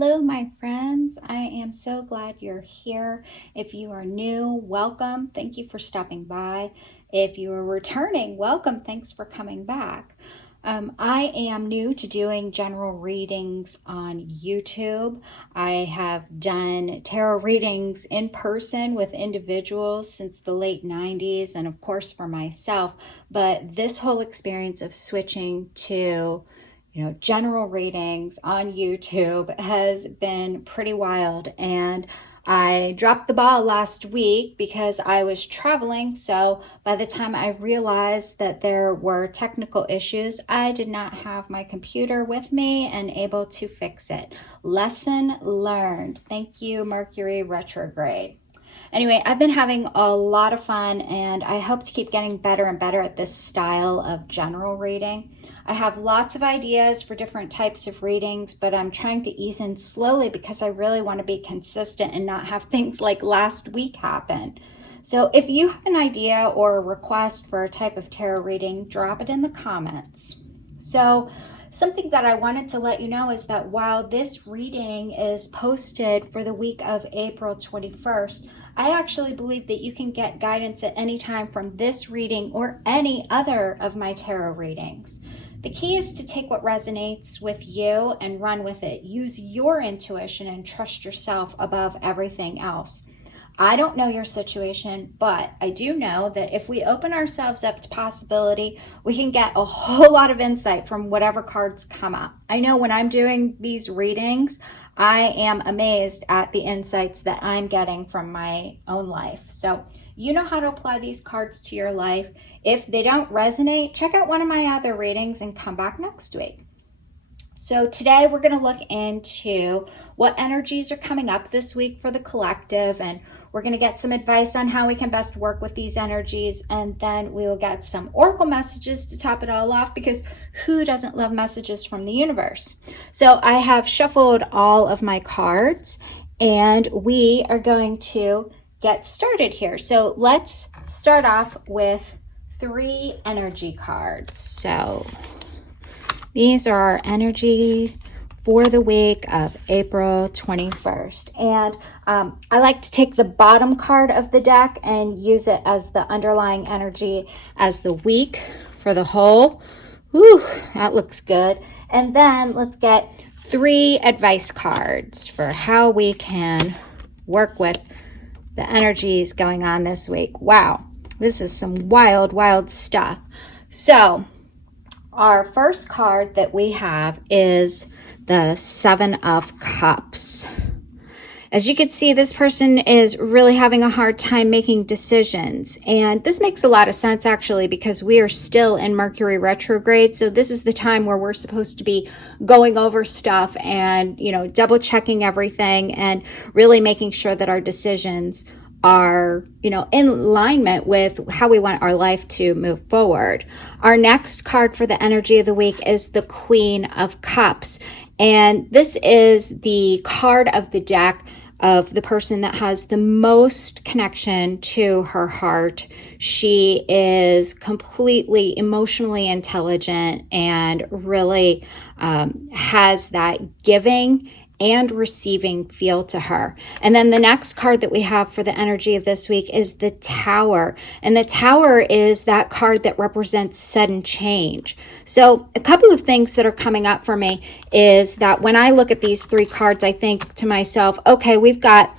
Hello, my friends. I am so glad you're here. If you are new, welcome. Thank you for stopping by. If you are returning, welcome. Thanks for coming back. I am new to doing general readings on YouTube. I have done tarot readings in person with individuals since the late 90s, and of course for myself. But this whole experience of switching to general readings on YouTube has been pretty wild. And I dropped the ball last week because I was traveling. So by the time I realized that there were technical issues, I did not have my computer with me and able to fix it. Lesson learned. Thank you, Mercury retrograde. Anyway, I've been having a lot of fun, and I hope to keep getting better and better at this style of general reading. I have lots of ideas for different types of readings, but I'm trying to ease in slowly because I really want to be consistent and not have things like last week happen. So if you have an idea or a request for a type of tarot reading, drop it in the comments. So something that I wanted to let you know is that while this reading is posted for the week of April 21st, I actually believe that you can get guidance at any time from this reading or any other of my tarot readings. The key is to take what resonates with you and run with it. Use your intuition and trust yourself above everything else. I don't know your situation, but I do know that if we open ourselves up to possibility, we can get a whole lot of insight from whatever cards come up. I know when I'm doing these readings, I am amazed at the insights that I'm getting from my own life. So you know how to apply these cards to your life. If they don't resonate, check out one of my other readings and come back next week. So today we're going to look into what energies are coming up this week for the collective, and we're going to get some advice on how we can best work with these energies, and then we will get some oracle messages to top it all off, because who doesn't love messages from the universe? So I have shuffled all of my cards, and we are going to get started here. So let's start off with 3 energy cards. So these are our energy for the week of April 21st. And I like to take the bottom card of the deck and use it as the underlying energy as the week for the whole. Whew, that looks good. And then let's get 3 advice cards for how we can work with the energies going on this week. Wow, this is some wild, wild stuff. So our first card that we have is the 7 of Cups. As you can see, this person is really having a hard time making decisions. And this makes a lot of sense, actually, because we are still in Mercury retrograde. So this is the time where we're supposed to be going over stuff and, double checking everything and really making sure that our decisions are, in alignment with how we want our life to move forward. Our next card for the energy of the week is the Queen of Cups. And this is the card of the deck of the person that has the most connection to her heart. She is completely emotionally intelligent and really has that giving and receiving feel to her. And then the next card that we have for the energy of this week is the Tower. And the Tower is that card that represents sudden change. So a couple of things that are coming up for me is that when I look at these 3 cards, I think to myself, okay, we've got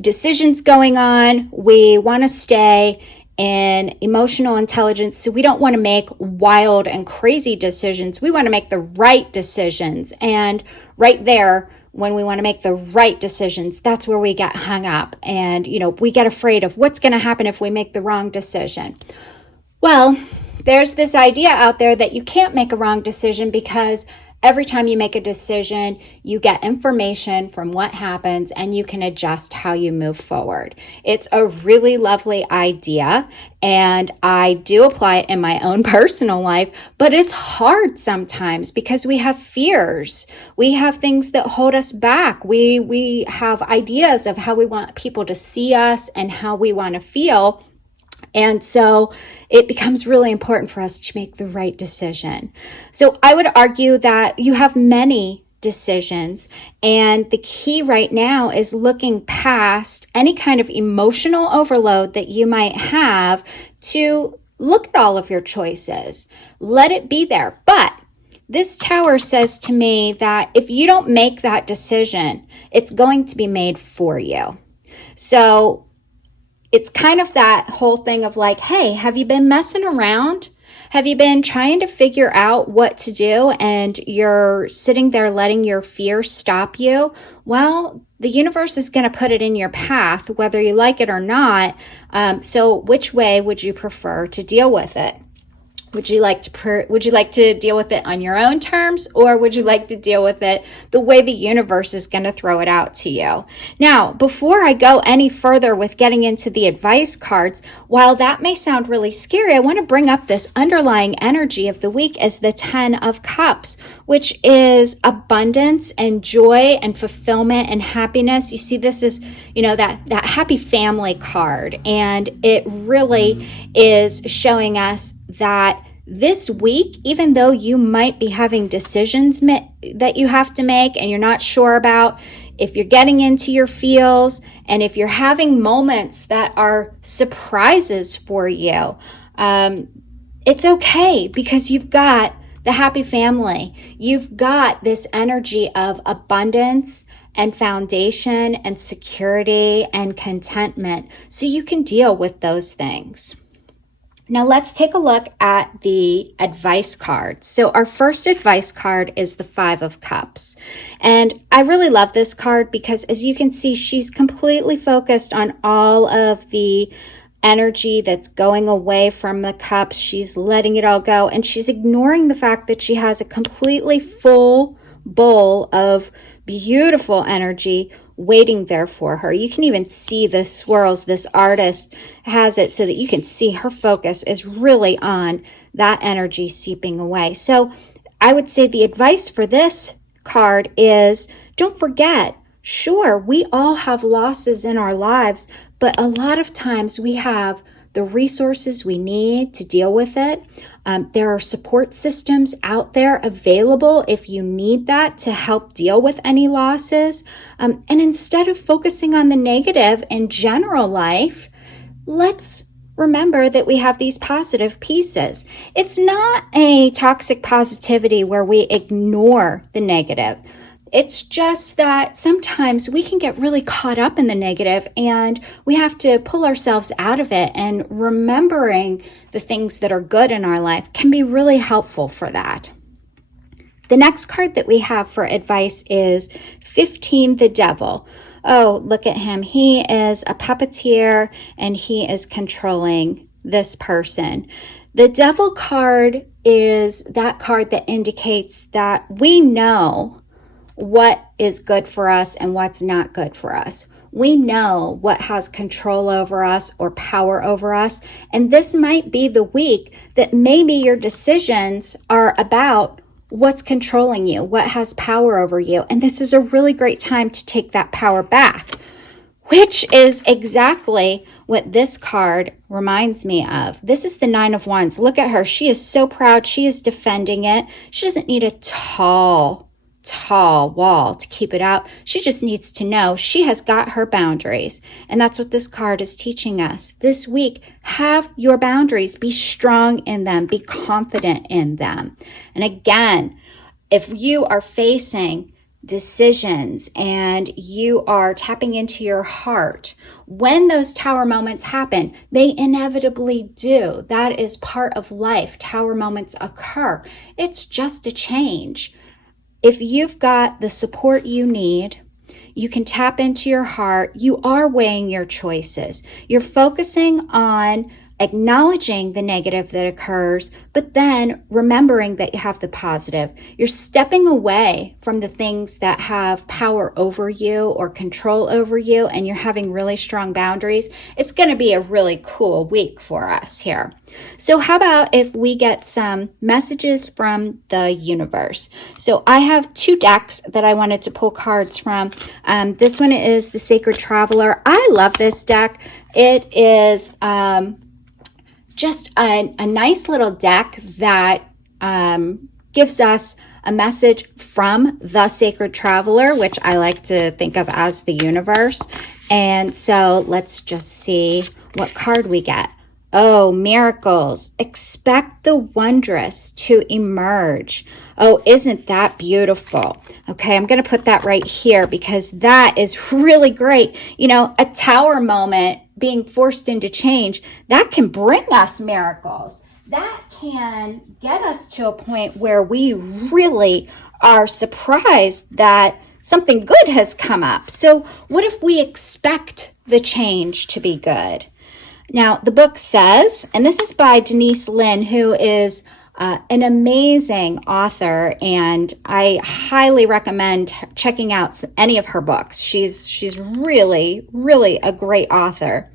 decisions going on. We want to stay in emotional intelligence. So we don't want to make wild and crazy decisions. We want to make the right decisions. And right there, when we want to make the right decisions, that's where we get hung up. And, we get afraid of what's going to happen if we make the wrong decision. Well, there's this idea out there that you can't make a wrong decision, because every time you make a decision, you get information from what happens and you can adjust how you move forward. It's a really lovely idea, and I do apply it in my own personal life, but it's hard sometimes because we have fears. We have things that hold us back. We have ideas of how we want people to see us and how we want to feel. And so it becomes really important for us to make the right decision. So I would argue that you have many decisions. And the key right now is looking past any kind of emotional overload that you might have to look at all of your choices. Let it be there. But this tower says to me that if you don't make that decision, it's going to be made for you. So it's kind of that whole thing of like, hey, have you been messing around? Have you been trying to figure out what to do and you're sitting there letting your fear stop you? Well, the universe is going to put it in your path, whether you like it or not. So which way would you prefer to deal with it? Would you like to deal with it on your own terms, or would you like to deal with it the way the universe is going to throw it out to you? Now, before I go any further with getting into the advice cards, while that may sound really scary, I want to bring up this underlying energy of the week as the 10 of Cups, which is abundance and joy and fulfillment and happiness. You see, this is, that happy family card, and it really is showing us that this week, even though you might be having decisions that you have to make and you're not sure about, if you're getting into your feels and if you're having moments that are surprises for you, it's okay, because you've got the happy family. You've got this energy of abundance and foundation and security and contentment, so you can deal with those things. Now let's take a look at the advice card. So our first advice card is the 5 of Cups. And I really love this card because, as you can see, she's completely focused on all of the energy that's going away from the cups. She's letting it all go, and she's ignoring the fact that she has a completely full bowl of beautiful energy waiting there for her. You can even see the swirls. This artist has it so that you can see her focus is really on that energy seeping away. So I would say the advice for this card is, don't forget, sure, we all have losses in our lives, but a lot of times we have the resources we need to deal with it. There are support systems out there available if you need that to help deal with any losses. And instead of focusing on the negative in general life, let's remember that we have these positive pieces. It's not a toxic positivity where we ignore the negative. It's just that sometimes we can get really caught up in the negative, and we have to pull ourselves out of it, and remembering the things that are good in our life can be really helpful for that. The next card that we have for advice is 15, the Devil. Oh, look at him. He is a puppeteer, and he is controlling this person. The Devil card is that card that indicates that we know what is good for us and what's not good for us. We know what has control over us or power over us. And this might be the week that maybe your decisions are about what's controlling you, what has power over you. And this is a really great time to take that power back, which is exactly what this card reminds me of. This is the 9 of Wands. Look at her. She is so proud. She is defending it. She doesn't need a tall wall to keep it out. She just needs to know she has got her boundaries. And that's what this card is teaching us. This week, have your boundaries. Be strong in them. Be confident in them. And again, if you are facing decisions and you are tapping into your heart, when those tower moments happen, they inevitably do. That is part of life. Tower moments occur. It's just a change. If you've got the support you need, you can tap into your heart. You are weighing your choices. You're focusing on acknowledging the negative that occurs, but then remembering that you have the positive. You're stepping away from the things that have power over you or control over you, and you're having really strong boundaries. It's going to be a really cool week for us here. So how about if we get some messages from the universe? So I have 2 decks that I wanted to pull cards from. This one is the Sacred Traveler. I love this deck. It is just a nice little deck that gives us a message from the sacred traveler, which I like to think of as the universe. And so let's just see what card we get. Oh, miracles. Expect the wondrous to emerge. Oh, isn't that beautiful? Okay, I'm going to put that right here because that is really great. You know, a tower moment, being forced into change, that can bring us miracles. That can get us to a point where we really are surprised that something good has come up. So what if we expect the change to be good? Now, the book says, and this is by Denise Linn, who is an amazing author, and I highly recommend checking out any of her books. She's really, really a great author.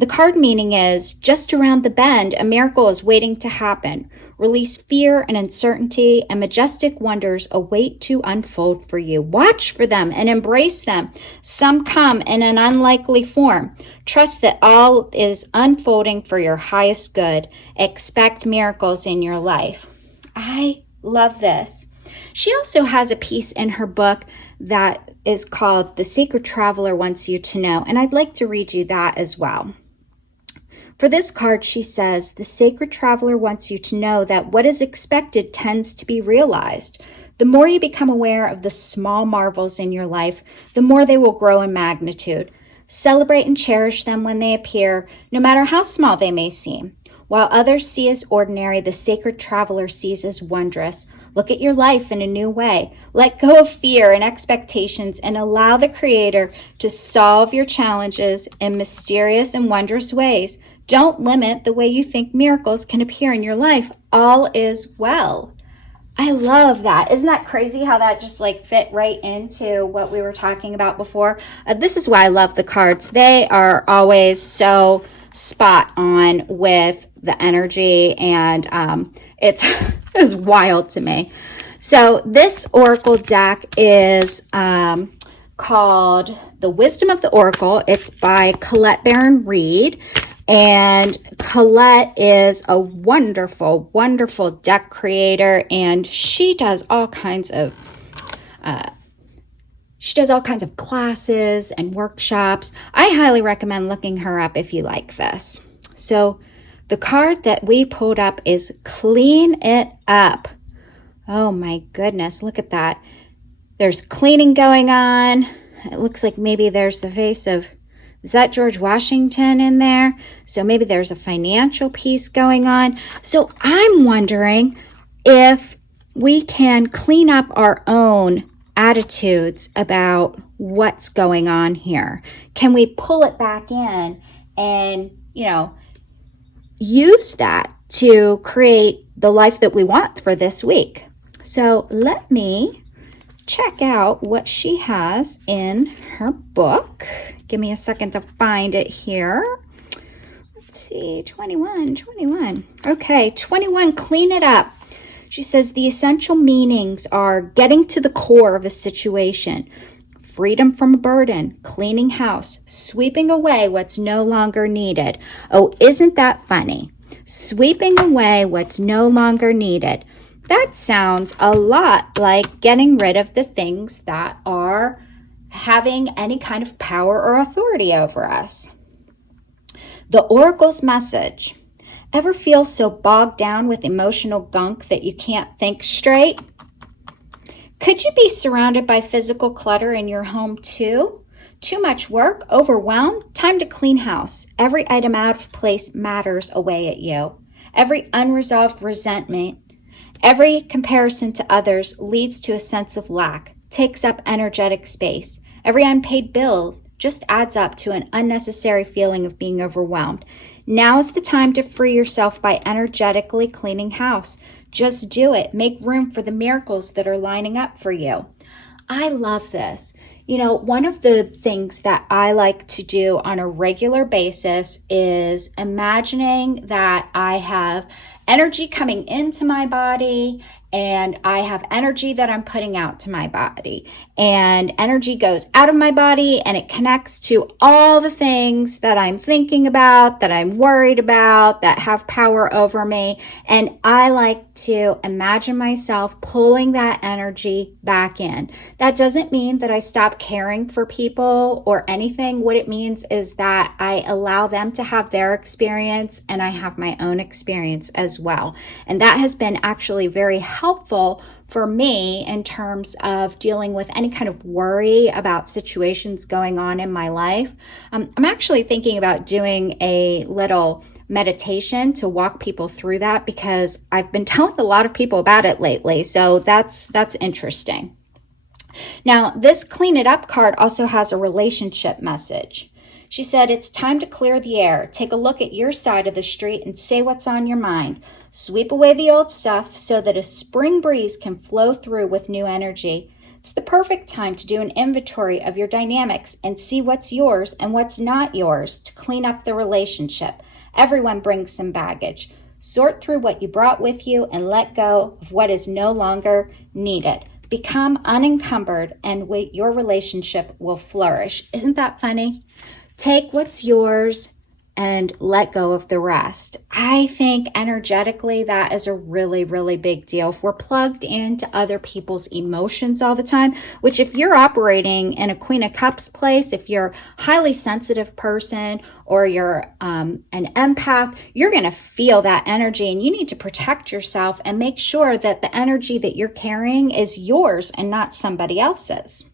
The card meaning is, just around the bend, a miracle is waiting to happen. Release fear and uncertainty, and majestic wonders await to unfold for you. Watch for them and embrace them. Some come in an unlikely form. Trust that all is unfolding for your highest good. Expect miracles in your life. I love this. She also has a piece in her book that is called The Sacred Traveler Wants You to Know, and I'd like to read you that as well. For this card, she says, the sacred traveler wants you to know that what is expected tends to be realized. The more you become aware of the small marvels in your life, the more they will grow in magnitude. Celebrate and cherish them when they appear, no matter how small they may seem. While others see as ordinary, the sacred traveler sees as wondrous. Look at your life in a new way. Let go of fear and expectations and allow the Creator to solve your challenges in mysterious and wondrous ways. Don't limit the way you think miracles can appear in your life. All is well. I love that. Isn't that crazy how that just like fit right into what we were talking about before? This is why I love the cards. They are always so spot on with the energy, and it's wild to me. So this oracle deck is called The Wisdom of the Oracle. It's by Colette Baron Reed. And Colette is a wonderful, wonderful deck creator, and she does all kinds of classes and workshops. I highly recommend looking her up if you like this. So the card that we pulled up is Clean It Up. Oh my goodness, look at that. There's cleaning going on. It looks like maybe there's the face of, is that George Washington in there? So maybe there's a financial piece going on. So I'm wondering if we can clean up our own attitudes about what's going on here. Can we pull it back in and, use that to create the life that we want for this week? So let me check out what she has in her book. Give me a second to find it here. Let's see, 21. Okay, 21, Clean It Up. She says the essential meanings are getting to the core of a situation, freedom from a burden, cleaning house, sweeping away what's no longer needed. Oh, isn't that funny? Sweeping away what's no longer needed. That sounds a lot like getting rid of the things that are having any kind of power or authority over us. The oracle's message. Ever feel so bogged down with emotional gunk that you can't think straight? Could you be surrounded by physical clutter in your home too? Too much work? Overwhelmed? Time to clean house. Every item out of place matters away at you. Every unresolved resentment, every comparison to others leads to a sense of lack, takes up energetic space. Every unpaid bill just adds up to an unnecessary feeling of being overwhelmed. Now is the time to free yourself by energetically cleaning house. Just do it. Make room for the miracles that are lining up for you. I love this. One of the things that I like to do on a regular basis is imagining that I have energy coming into my body, and I have energy that I'm putting out to my body, and energy goes out of my body and it connects to all the things that I'm thinking about, that I'm worried about, that have power over me. And I like to imagine myself pulling that energy back in. That doesn't mean that I stop caring for people or anything. What it means is that I allow them to have their experience and I have my own experience as well. And that has been actually very helpful for me in terms of dealing with any kind of worry about situations going on in my life. I'm actually thinking about doing a little meditation to walk people through that, because I've been telling a lot of people about it lately. So that's interesting. Now, this Clean It Up card also has a relationship message. She said, it's time to clear the air. Take a look at your side of the street and say what's on your mind. Sweep away the old stuff so that a spring breeze can flow through with new energy. It's the perfect time to do an inventory of your dynamics and see what's yours and what's not yours to clean up the relationship. Everyone brings some baggage. Sort through what you brought with you and let go of what is no longer needed. Become unencumbered and your relationship will flourish. Isn't that funny? Take what's yours and let go of the rest. I think energetically that is a really, really big deal. If we're plugged into other people's emotions all the time, which if you're operating in a Queen of Cups place, if you're a highly sensitive person or you're an empath, you're going to feel that energy, and you need to protect yourself and make sure that the energy that you're carrying is yours and not somebody else's.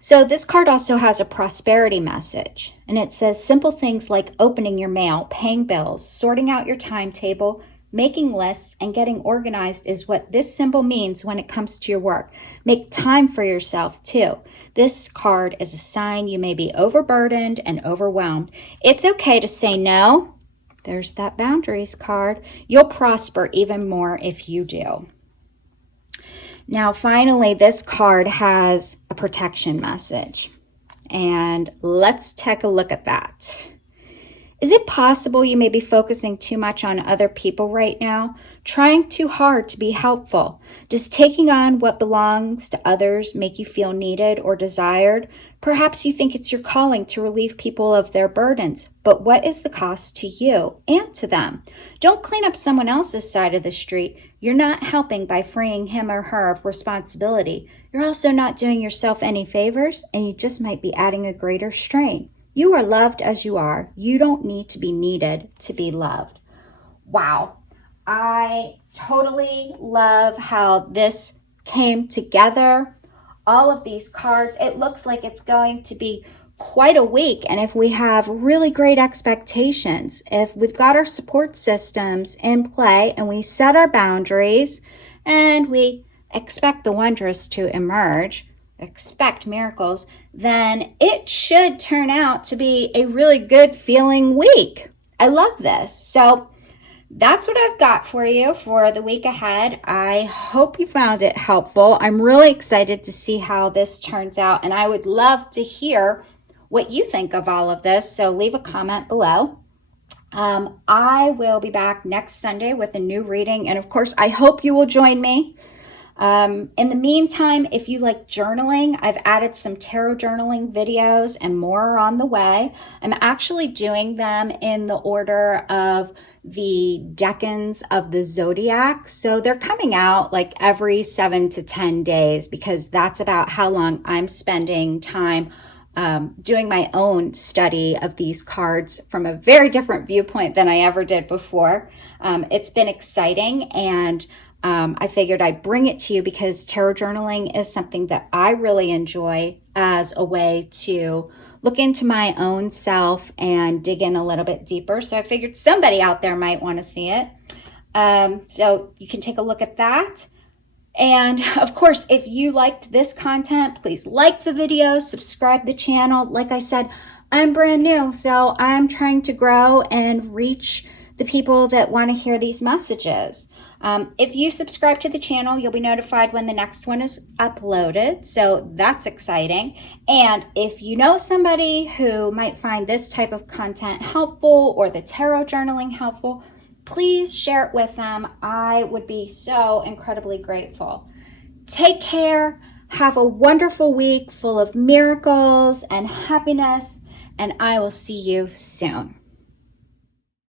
So this card also has a prosperity message, and it says simple things like opening your mail, paying bills, sorting out your timetable, making lists, and getting organized is what this symbol means when it comes to your work. Make time for yourself too. This card is a sign you may be overburdened and overwhelmed. It's okay to say no. There's that boundaries card. You'll prosper even more if you do. Now, finally, this card has a protection message, and let's take a look at that. Is it possible you may be focusing too much on other people right now, trying too hard to be helpful? Does taking on what belongs to others make you feel needed or desired? Perhaps you think it's your calling to relieve people of their burdens, but what is the cost to you and to them? Don't clean up someone else's side of the street. You're not helping by freeing him or her of responsibility. You're also not doing yourself any favors, and you just might be adding a greater strain. You are loved as you are. You don't need to be needed to be loved. Wow. I totally love how this came together. All of these cards, it looks like it's going to be quite a week. And if we have really great expectations, if we've got our support systems in play and we set our boundaries and we expect the wondrous to emerge, expect miracles, then it should turn out to be a really good feeling week. I love this. So that's what I've got for you for the week ahead. I hope you found it helpful. I'm really excited to see how this turns out, and I would love to hear what you think of all of this. So leave a comment below. I will be back next Sunday with a new reading, and of course, I hope you will join me. In the meantime, if you like journaling, I've added some tarot journaling videos and more are on the way. I'm actually doing them in the order of the decans of the zodiac. So they're coming out like every 7 to 10 days because that's about how long I'm spending time doing my own study of these cards from a very different viewpoint than I ever did before. It's been exciting, and I figured I'd bring it to you because tarot journaling is something that I really enjoy as a way to look into my own self and dig in a little bit deeper. So I figured somebody out there might want to see it. So you can take a look at that. And of course, if you liked this content, please like the video, subscribe to the channel. Like I said, I'm brand new, so I'm trying to grow and reach the people that want to hear these messages. If you subscribe to the channel, you'll be notified when the next one is uploaded. So that's exciting. And if you know somebody who might find this type of content helpful or the tarot journaling helpful, please share it with them. I would be so incredibly grateful. Take care. Have a wonderful week full of miracles and happiness, and I will see you soon.